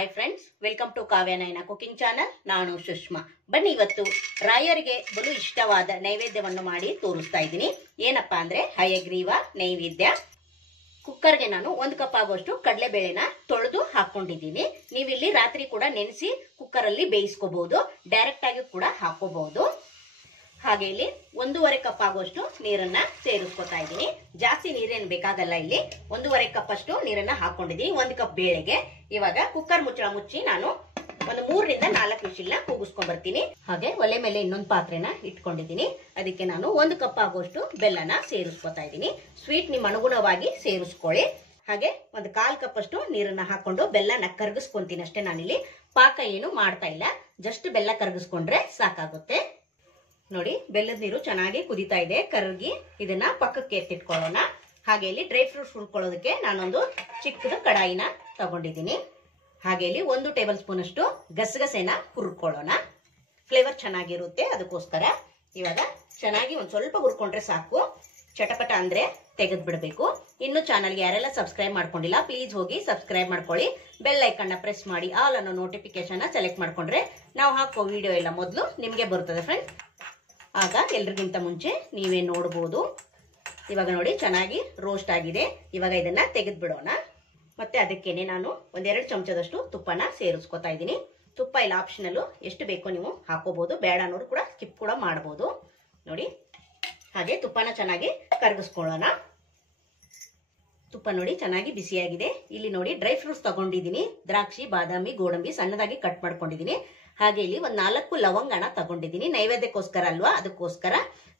Hi friends, welcome to Kavya Nayana cooking channel. ನಾನು ಸುಷ್ಮಾ. ಬನ್ನಿ, ಇವತ್ತು ರಾಯರಿಗೆ ಬಲು ಇಷ್ಟವಾದ ನೈವೇದ್ಯವನ್ನು ಮಾಡಿ ತೋರಿಸ್ತಾ ಇದ್ದೀನಿ. ಏನಪ್ಪಾ ಅಂದ್ರೆ ಹಯಗ್ರೀವ ನೈವೇದ್ಯ. ಕುಕ್ಕರ್ಗೆ ನಾನು 1 ಕಪ್ ಆಗುವಷ್ಟು ಕಡಲೆಬೇಳೆನ ತೊಳೆದು ಹಾಕೊಂಡಿದ್ದೀನಿ. ನೀವಿಲ್ಲಿ ರಾತ್ರಿ ಕೂಡ ನೆನೆಸಿ ಕುಕ್ಕರ್ ಅಲ್ಲಿ ಬೇಯಿಸ್ಕೋಬಹುದು, ಡೈರೆಕ್ಟ್ ಆಗಿ ಕೂಡ ಹಾಕೋಬಹುದು. ಹಾಗೆ ಇಲ್ಲಿ 1.5 ಕಪ್ ಆಗುವಷ್ಟು ನೀರನ್ನ ಸೇರಿಸ್ಕೊತಾ ಇದ್ದೀನಿ. ಜಾಸ್ತಿ ನೀರೇನು ಬೇಕಾಗಲ್ಲ. ಇಲ್ಲಿ 1.5 ಕಪ್ ಅಷ್ಟು ನೀರನ್ನ ಹಾಕೊಂಡಿದ್ದೀನಿ 1 ಕಪ್ ಬೇಳೆಗೆ. ಇವಾಗ ಕುಕ್ಕರ್ ಮುಚ್ಚಳ ಮುಚ್ಚಿ ನಾನು ಒಂದು 3 ರಿಂದ 4 ವಿಷಿಲ್ನ ಕೂಗಿಸ್ಕೊಂಡ್ ಬರ್ತೀನಿ. ಹಾಗೆ ಒಲೆ ಮೇಲೆ ಇನ್ನೊಂದು ಪಾತ್ರೆನ ಇಟ್ಕೊಂಡಿದ್ದೀನಿ. ಅದಕ್ಕೆ ನಾನು 1 ಕಪ್ ಆಗುವಷ್ಟು ಬೆಲ್ಲನ ಸೇರಿಸ್ಕೊತಾ ಇದ್ದೀನಿ. ಸ್ವೀಟ್ ನಿಮ್ಮ ಅನುಗುಣವಾಗಿ ಸೇರಿಸ್ಕೊಳ್ಳಿ. ಹಾಗೆ 1/4 ಕಪ್ ಅಷ್ಟು ನೀರನ್ನ ಹಾಕೊಂಡು ಬೆಲ್ಲನ ಕರಗಿಸ್ಕೊಂತೀನಿ ಅಷ್ಟೇ. ನಾನಿಲ್ಲಿ ಪಾಕ ಏನು ಮಾಡ್ತಾ ಇಲ್ಲ, ಜಸ್ಟ್ ಬೆಲ್ಲ ಕರಗಿಸ್ಕೊಂಡ್ರೆ ಸಾಕಾಗುತ್ತೆ. ನೋಡಿ, ಬೆಲ್ಲದ ನೀರು ಚೆನ್ನಾಗಿ ಕುದಿತಾ ಇದೆ, ಕರಗಿ. ಇದನ್ನ ಪಕ್ಕಕ್ಕೆ ಎತ್ತಿಟ್ಕೊಳ್ಳೋಣ. ಹಾಗೆ ಇಲ್ಲಿ ಡ್ರೈ ಫ್ರೂಟ್ಸ್ ಹುರ್ಕೊಳ್ಳೋದಕ್ಕೆ ನಾನೊಂದು ಚಿಕ್ಕದ ಕಡಾಯಿನ ತಗೊಂಡಿದ್ದೀನಿ. ಹಾಗೆ ಇಲ್ಲಿ 1 ಟೇಬಲ್ ಸ್ಪೂನ್ ಅಷ್ಟು ಗಸಗಸೆನ ಹುರ್ಕೊಳ್ಳೋಣ. ಫ್ಲೇವರ್ ಚೆನ್ನಾಗಿರುತ್ತೆ, ಅದಕ್ಕೋಸ್ಕರ. ಇವಾಗ ಚೆನ್ನಾಗಿ ಒಂದ್ ಸ್ವಲ್ಪ ಹುರ್ಕೊಂಡ್ರೆ ಸಾಕು. ಚಟಪಟ ಅಂದ್ರೆ ತೆಗೆದ್ ಬಿಡಬೇಕು. ಇನ್ನು ಚಾನಲ್ಗೆ ಯಾರೆಲ್ಲ ಸಬ್ಸ್ಕ್ರೈಬ್ ಮಾಡ್ಕೊಂಡಿಲ್ಲ, ಪ್ಲೀಸ್ ಹೋಗಿ ಸಬ್ಸ್ಕ್ರೈಬ್ ಮಾಡ್ಕೊಳ್ಳಿ. ಬೆಲ್ ಐಕನ್ ನ ಪ್ರೆಸ್ ಮಾಡಿ ಆಲ್ ಅನ್ನೋ ನೋಟಿಫಿಕೇಶನ್ ಸೆಲೆಕ್ಟ್ ಮಾಡ್ಕೊಂಡ್ರೆ ನಾವು ಹಾಕೋ ವಿಡಿಯೋ ಎಲ್ಲ ಮೊದಲು ನಿಮ್ಗೆ ಬರ್ತದೆ ಫ್ರೆಂಡ್ಸ್. ಆಗ ಎಲ್ರಿಗಿಂತ ಮುಂಚೆ ನೀವೇ ನೋಡಬಹುದು. ಇವಾಗ ನೋಡಿ, ಚೆನ್ನಾಗಿ ರೋಸ್ಟ್ ಆಗಿದೆ. ಇವಾಗ ಇದನ್ನ ತೆಗೆದು ಬಿಡೋಣ. ಮತ್ತೆ ಅದಕ್ಕೇನೆ ನಾನು 1-2 ಚಮಚದಷ್ಟು ತುಪ್ಪನ ಸೇರಿಸ್ಕೊತಾ ಇದ್ದೀನಿ. ತುಪ್ಪ ಇಲ್ಲ, ಆಪ್ಷನಲ್. ಎಷ್ಟು ಬೇಕೋ ನೀವು ಹಾಕೋಬಹುದು, ಬೇಡ ಅನ್ನೋರು ಕೂಡ ಸ್ಕಿಪ್ ಕೂಡ ಮಾಡಬಹುದು. ನೋಡಿ, ಹಾಗೆ ತುಪ್ಪನ ಚೆನ್ನಾಗಿ ಕರಗಿಸ್ಕೊಳ್ಳೋಣ. ತುಪ್ಪ ನೋಡಿ ಚೆನ್ನಾಗಿ ಬಿಸಿಯಾಗಿದೆ. ಇಲ್ಲಿ ನೋಡಿ, ಡ್ರೈ ಫ್ರೂಟ್ಸ್ ತಗೊಂಡಿದ್ದೀನಿ. ದ್ರಾಕ್ಷಿ, ಬಾದಾಮಿ, ಗೋಡಂಬಿ ಸಣ್ಣದಾಗಿ ಕಟ್ ಮಾಡ್ಕೊಂಡಿದ್ದೀನಿ. ಹಾಗೆ ಇಲ್ಲಿ 4 ಲವಂಗನ ತಗೊಂಡಿದ್ದೀನಿ. ನೈವೇದ್ಯಕ್ಕೋಸ್ಕರ ಅಲ್ವಾ, ಅದಕ್ಕೋಸ್ಕರ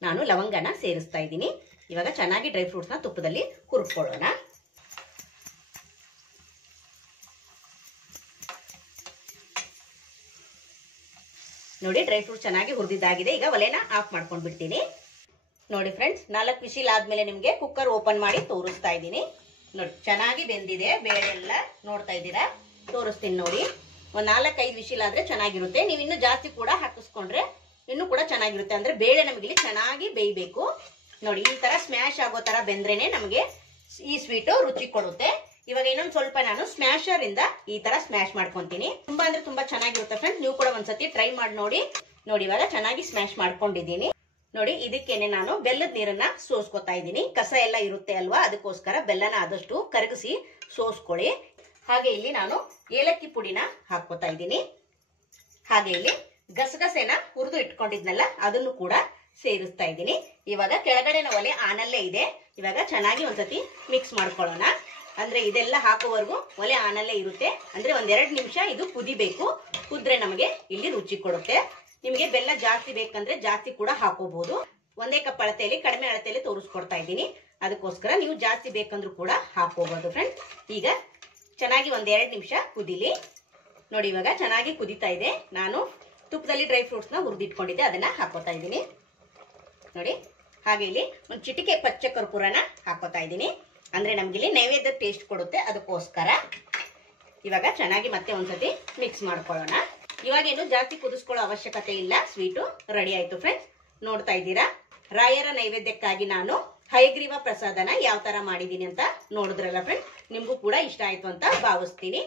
ನಾನು ಲವಂಗನ ಸೇರಿಸ್ತಾ ಇದ್ದೀನಿ. ಇವಾಗ ಚೆನ್ನಾಗಿ ಡ್ರೈ ಫ್ರೂಟ್ಸ್ ನ ತುಪ್ಪದಲ್ಲಿ ಹುರ್ಕೊಳ್ಳೋಣ. ನೋಡಿ, ಡ್ರೈ ಫ್ರೂಟ್ಸ್ ಚೆನ್ನಾಗಿ ಹುರಿದಿದ್ದಾಗಿದೆ. ಈಗ ಒಲೆನ ಆಫ್ ಮಾಡ್ಕೊಂಡ್ ಬಿಡ್ತೀನಿ. ನೋಡಿ ಫ್ರೆಂಡ್ಸ್, 4 ವಿಷಿಲ್ ಆದ್ಮೇಲೆ ನಿಮ್ಗೆ ಕುಕ್ಕರ್ ಓಪನ್ ಮಾಡಿ ತೋರಿಸ್ತಾ ಇದ್ದೀನಿ. ನೋಡಿ, ಚೆನ್ನಾಗಿ ಬೆಂದಿದೆ ಬೇಳೆ ಎಲ್ಲ. ನೋಡ್ತಾ ಇದ್ದೀರಾ, ತೋರಿಸ್ತೀನಿ ನೋಡಿ. 4-5 ವಿಷಿಲ್ ಆದ್ರೆ ಚೆನ್ನಾಗಿರುತ್ತೆ. ನೀವು ಇನ್ನು ಜಾಸ್ತಿ ಕೂಡ ಹಾಕಿಸ್ಕೊಂಡ್ರೆ ಇನ್ನು ಕೂಡ ಚೆನ್ನಾಗಿರುತ್ತೆ. ಅಂದ್ರೆ ಬೇಳೆ ನಮಗೆ ಚೆನ್ನಾಗಿ ಬೇಯಬೇಕು. ನೋಡಿ, ಈ ತರ ಸ್ಮ್ಯಾಶ್ ಆಗೋ ತರ ಬೆಂದ್ರೇನೆ ನಮಗೆ ಈ ಸ್ವೀಟ್ ರುಚಿ ಕೊಡುತ್ತೆ. ಇವಾಗ ಇನ್ನೊಂದು ಸ್ವಲ್ಪ ನಾನು ಸ್ಮ್ಯಾಶರ್ ಇಂದ ಈ ತರ ಸ್ಮ್ಯಾಶ್ ಮಾಡ್ಕೊಂತೀನಿ. ತುಂಬಾ ಅಂದ್ರೆ ತುಂಬಾ ಚೆನ್ನಾಗಿರುತ್ತೆ ಫ್ರೆಂಡ್ಸ್. ನೀವು ಕೂಡ ಒಂದ್ಸತಿ ಟ್ರೈ ಮಾಡಿ ನೋಡಿ. ನೋಡಿ, ಇವಾಗ ಚೆನ್ನಾಗಿ ಸ್ಮ್ಯಾಶ್ ಮಾಡ್ಕೊಂಡಿದ್ದೀನಿ. ನೋಡಿ, ಇದಕ್ಕೇನೆ ನಾನು ಬೆಲ್ಲದ ನೀರನ್ನ ಸೋಸ್ಕೊತಾ ಇದ್ದೀನಿ. ಕಸ ಎಲ್ಲ ಇರುತ್ತೆ ಅಲ್ವಾ, ಅದಕ್ಕೋಸ್ಕರ ಬೆಲ್ಲನ ಆದಷ್ಟು ಕರಗಿಸಿ ಸೋಸ್ಕೊಳ್ಳಿ. ಹಾಗೆ ಇಲ್ಲಿ ನಾನು ಏಲಕ್ಕಿ ಪುಡಿನ ಹಾಕೋತಾ ಇದ್ದೀನಿ. ಹಾಗೆ ಇಲ್ಲಿ ಗಸಗಸೆನ ಹುರಿದು ಇಟ್ಕೊಂಡಿದ್ನಲ್ಲ, ಅದನ್ನು ಕೂಡ ಸೇರಿಸ್ತಾ ಇದ್ದೀನಿ. ಇವಾಗ ಕೆಳಗಡೆನ ಒಲೆ ಆನಲ್ಲೇ ಇದೆ. ಇವಾಗ ಚೆನ್ನಾಗಿ ಒಂದ್ಸತಿ ಮಿಕ್ಸ್ ಮಾಡ್ಕೊಳ್ಳೋಣ. ಅಂದ್ರೆ ಇದೆಲ್ಲ ಹಾಕೋವರೆಗೂ ಒಲೆ ಆನಲ್ಲೇ ಇರುತ್ತೆ. ಅಂದ್ರೆ 1-2 ನಿಮಿಷ ಇದು ಕುದಿಬೇಕು. ಕುದ್ರೆ ನಮಗೆ ಇಲ್ಲಿ ರುಚಿ ಕೊಡುತ್ತೆ. ನಿಮ್ಗೆ ಬೆಲ್ಲ ಜಾಸ್ತಿ ಬೇಕಂದ್ರೆ ಜಾಸ್ತಿ ಕೂಡ ಹಾಕೋಬಹುದು. 1 ಕಪ್ ಅಳತೆಯಲ್ಲಿ ಕಡಿಮೆ ಅಳತೆಯಲ್ಲಿ ತೋರಿಸ್ಕೊಡ್ತಾ ಇದ್ದೀನಿ. ಅದಕ್ಕೋಸ್ಕರ ನೀವು ಜಾಸ್ತಿ ಬೇಕಂದ್ರೂ ಕೂಡ ಹಾಕೋಬಹುದು ಫ್ರೆಂಡ್ಸ್. ಈಗ ಚೆನ್ನಾಗಿ 1-2 ನಿಮಿಷ ಕುದಿಲಿ. ನೋಡಿ, ಇವಾಗ ಚೆನ್ನಾಗಿ ಕುದಿತಾ ಇದೆ. ನಾನು ತುಪ್ಪದಲ್ಲಿ ಡ್ರೈ ಫ್ರೂಟ್ಸ್ ನ ಹುರಿದಿಟ್ಕೊಂಡಿದ್ದೆ, ಅದನ್ನ ಹಾಕೋತಾ ಇದ್ದೀನಿ. ನೋಡಿ, ಹಾಗೆ ಇಲ್ಲಿ ಒಂದು ಚಿಟಿಕೆ ಪಚ್ಚ ಕರ್ಪೂರನ ಹಾಕೋತಾ ಇದ್ದೀನಿ. ಅಂದ್ರೆ ನಮ್ಗೆ ಇಲ್ಲಿ ನೈವೇದ್ಯ ಟೇಸ್ಟ್ ಕೊಡುತ್ತೆ, ಅದಕ್ಕೋಸ್ಕರ. ಇವಾಗ ಚೆನ್ನಾಗಿ ಮತ್ತೆ ಒಂದ್ಸತಿ ಮಿಕ್ಸ್ ಮಾಡ್ಕೊಳ್ಳೋಣ. ಇವಾಗೇನು ಜಾಸ್ತಿ ಕುದಿಸ್ಕೊಳ್ಳೋ ಅವಶ್ಯಕತೆ ಇಲ್ಲ. ಸ್ವೀಟು ರೆಡಿ ಆಯ್ತು ಫ್ರೆಂಡ್ಸ್. ನೋಡ್ತಾ ಇದ್ದೀರಾ, ರಾಯರ ನೈವೇದ್ಯಕ್ಕಾಗಿ ನಾನು ಹಯಗ್ರೀವ ಪ್ರಸಾದನ ಯಾವ ತರ ಮಾಡಿದೀನಿ ಅಂತ ನೋಡಿದ್ರಲ್ಲ ಫ್ರೆಂಡ್ಸ್. ನಿಮ್ಗೂ ಕೂಡ ಇಷ್ಟ ಆಯ್ತು ಅಂತ ಭಾವಿಸ್ತೀನಿ.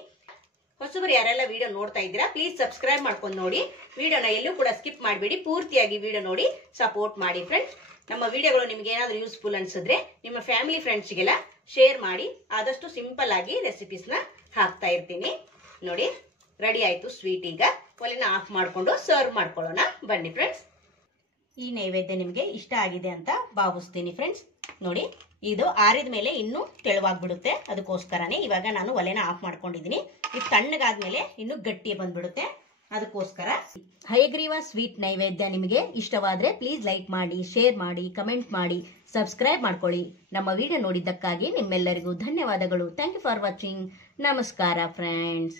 ಹೊಸಬರು ಯಾರೆಲ್ಲ ವಿಡಿಯೋ ನೋಡ್ತಾ ಇದ್ದೀರಾ, ಪ್ಲೀಸ್ ಸಬ್ಸ್ಕ್ರೈಬ್ ಮಾಡ್ಕೊಂಡು ನೋಡಿ. ವಿಡಿಯೋನ ಎಲ್ಲೂ ಕೂಡ ಸ್ಕಿಪ್ ಮಾಡಬೇಡಿ, ಪೂರ್ತಿಯಾಗಿ ವಿಡಿಯೋ ನೋಡಿ ಸಪೋರ್ಟ್ ಮಾಡಿ ಫ್ರೆಂಡ್ಸ್. ನಮ್ಮ ವಿಡಿಯೋಗಳು ನಿಮ್ಗೆ ಏನಾದ್ರು ಯೂಸ್ಫುಲ್ ಅನ್ಸಿದ್ರೆ ನಿಮ್ಮ ಫ್ಯಾಮಿಲಿ ಫ್ರೆಂಡ್ಸ್ಗೆಲ್ಲ ಶೇರ್ ಮಾಡಿ. ಆದಷ್ಟು ಸಿಂಪಲ್ ಆಗಿ ರೆಸಿಪೀಸ್ ನ ಹಾಕ್ತಾ ಇರ್ತೀನಿ. ನೋಡಿ, ರೆಡಿ ಆಯ್ತು ಸ್ವೀಟ್. ಈಗ ಒಲೆನ ಆಫ್ ಮಾಡ್ಕೊಂಡು ಸರ್ವ್ ಮಾಡ್ಕೊಳ್ಳೋಣ. ಬನ್ನಿ ಫ್ರೆಂಡ್ಸ್. ಈ ನೈವೇದ್ಯ ನಿಮ್ಗೆ ಇಷ್ಟ ಆಗಿದೆ ಅಂತ ಭಾವಿಸ್ತೀನಿ ಫ್ರೆಂಡ್ಸ್. ನೋಡಿ, ಇದು ಆರಿದ ಮೇಲೆ ಇನ್ನೂ ತೆಳುವಾಗ್ಬಿಡುತ್ತೆ, ಅದಕ್ಕೋಸ್ಕರನೇ ಇವಾಗ ನಾನು ಒಲೆನ ಆಫ್ ಮಾಡ್ಕೊಂಡಿದ್ದೀನಿ. ಇದು ತಣ್ಣಗಾದ್ಮೇಲೆ ಇನ್ನೂ ಗಟ್ಟಿ ಬಂದ್ಬಿಡುತ್ತೆ, ಅದಕ್ಕೋಸ್ಕರ. ಹಯಗ್ರೀವ ಸ್ವೀಟ್ ನೈವೇದ್ಯ ನಿಮಗೆ ಇಷ್ಟವಾದ್ರೆ ಪ್ಲೀಸ್ ಲೈಕ್ ಮಾಡಿ, ಶೇರ್ ಮಾಡಿ, ಕಮೆಂಟ್ ಮಾಡಿ, ಸಬ್ಸ್ಕ್ರೈಬ್ ಮಾಡ್ಕೊಳ್ಳಿ. ನಮ್ಮ ವಿಡಿಯೋ ನೋಡಿದ್ದಕ್ಕಾಗಿ ನಿಮ್ಮೆಲ್ಲರಿಗೂ ಧನ್ಯವಾದಗಳು. Thank you for watching. ನಮಸ್ಕಾರ ಫ್ರೆಂಡ್ಸ್.